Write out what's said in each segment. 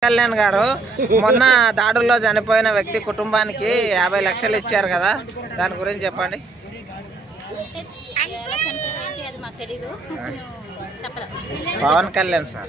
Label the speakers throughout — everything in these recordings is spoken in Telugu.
Speaker 1: కళ్యాణ్ గారు మొన్న దాడుల్లో చనిపోయిన వ్యక్తి కుటుంబానికి 50 లక్షలు ఇచ్చారు కదా, దాని గురించి చెప్పండి. పవన్ కళ్యాణ్ సార్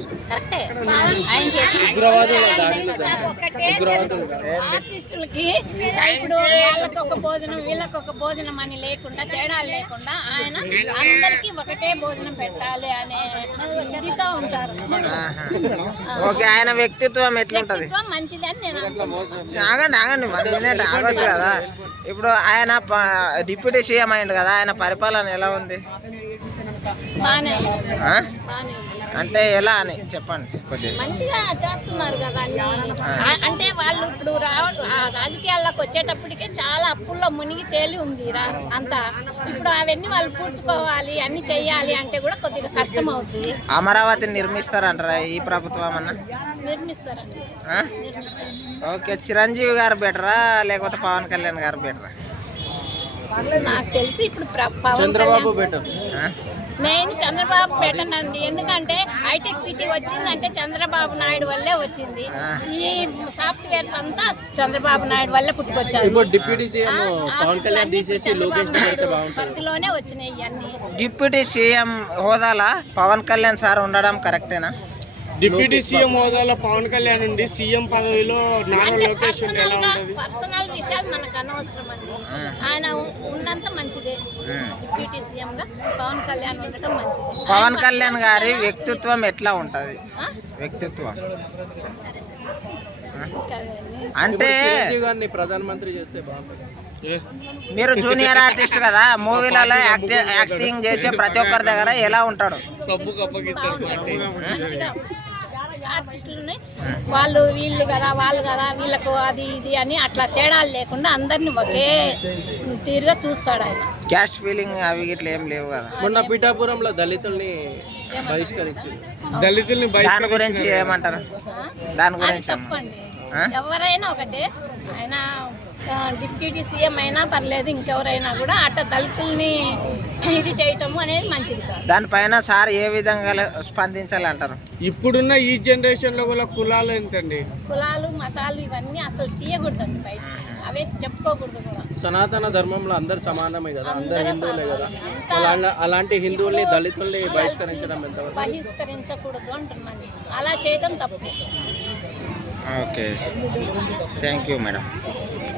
Speaker 2: ఆర్టిస్టులకి ఇప్పుడు వాళ్ళకి ఒక భోజనం వీళ్ళకి ఒక భోజనం అని లేకుండా తేడాలు లేకుండా ఆయన అందరికి ఒకటే భోజనం పెట్టాలి అనే ఇదితో ఉంటారు.
Speaker 1: ఓకే, ఆయన వ్యక్తిత్వం ఎట్లుంటది?
Speaker 2: మంచిది అని నేను
Speaker 1: ఆగండి మరి ఆగొచ్చు కదా. ఇప్పుడు ఆయన డిప్యూటీ సీఎం అయింది కదా, ఆయన పరిపాలన ఎలా ఉంది?
Speaker 2: బానే
Speaker 1: అంటే ఎలా అని చెప్పండి. కొద్దిగా
Speaker 2: మంచిగా చేస్తున్నారు కదా అన్ని. అంటే వాళ్ళు ఇప్పుడు రాజకీయాల్లోకి వచ్చేటప్పటికే చాలా అప్పుల్లో మునిగి తేలి ఉంది అంతా. ఇప్పుడు అవన్నీ వాళ్ళు పూడ్చుకోవాలి, అన్ని చెయ్యాలి అంటే కూడా కొద్దిగా కష్టం అవుతుంది.
Speaker 1: అమరావతిని నిర్మిస్తారంటారా ఈ ప్రభుత్వం అన్న?
Speaker 2: నిర్మిస్తారండి.
Speaker 1: ఓకే, చిరంజీవి గారు బెటరా లేకపోతే పవన్ కళ్యాణ్ గారు బెటరా?
Speaker 2: నాకు తెలిసి ఇప్పుడు పవన్ కళ్యాణ్ మెయిన్ చంద్రబాబు పెట్టనండి. ఎందుకంటే హైటెక్ సిటీ వచ్చిందంటే చంద్రబాబు నాయుడు వల్లే వచ్చింది. ఈ సాఫ్ట్వేర్స్ అంతా చంద్రబాబు నాయుడు వల్లే పుట్టుకొచ్చారు. పరిధిలోనే వచ్చినాయి ఇవన్నీ.
Speaker 1: డిప్యూటీ సీఎం హోదాలో పవన్ కళ్యాణ్ సార్ ఉండడం కరెక్టేనా?
Speaker 3: డిప్యూటీ సీఎం హోదాలో పవన్ కళ్యాణ్ ఉండి సీఎం పదవిలో నారా లోకేష్
Speaker 2: పర్సనల్ విషయాలు మనకు అనవసరం అండి. ఆయన ఉన్నంత మంచిదే. డిప్యూటీ సీఎం గా పవన్ కళ్యాణ్ ఉండటం మంచిది.
Speaker 1: పవన్ కళ్యాణ్ గారి వ్యక్తిత్వం ఎట్లా ఉంటది? వ్యక్తిత్వం అంటే
Speaker 3: ప్రధానమంత్రి చేస్తే బాగుంటుంది.
Speaker 1: మీరు జూనియర్ ఆర్టిస్ట్ కదా, మూవీలలో యాక్టింగ్ చేసే ప్రతి ఒక్కరి దగ్గర ఎలా ఉంటాడు?
Speaker 2: ఆర్టిస్టులని వాళ్ళు వీళ్ళు కదా వీళ్ళకు అది ఇది అని అట్లా తేడాలు లేకుండా అందరినీ ఒకే తీరుగా చూస్తాడు ఆయన.
Speaker 1: క్యాస్ట్ ఫీలింగ్ అవి ఇట్లా ఏం లేవు కదా.
Speaker 3: మొన్న పిఠాపురంలో దళితుల్ని బహిష్కరించారు.
Speaker 1: దాని గురించి ఏమంటారు? దాని గురించి
Speaker 2: చెప్పండి. ఎవరైనా ఒకటే, ఆయన డిప్యూటీ సీఎం అయినా పర్లేదు, ఇంకెవరైనా కూడా అట్లా దళితుల్ని ఇది చేయటము అనేది మంచిది కాదు.
Speaker 1: దానిపైన సార్ ఏ విధంగా స్పందించాలంటారు?
Speaker 3: ఇప్పుడున్న ఈ జనరేషన్ లో కూడా కులాలు ఏంటండి,
Speaker 2: కులాలు మతాలు ఇవన్నీ అసలు తీయకూడదండి, బయట అవే చెప్పుకోకూడదు కూడా.
Speaker 3: సనాతన ధర్మంలో అందరు సమానమే కదా, అందరు హిందువులే కదా. అలాంటి హిందువుల్ని దళితుల్ని బహిష్కరించడం ఎంతవరకు?
Speaker 2: బహిష్కరించకూడదు అంటున్నాను. అలా చేయడం తప్పు.
Speaker 1: Okay, thank you madam.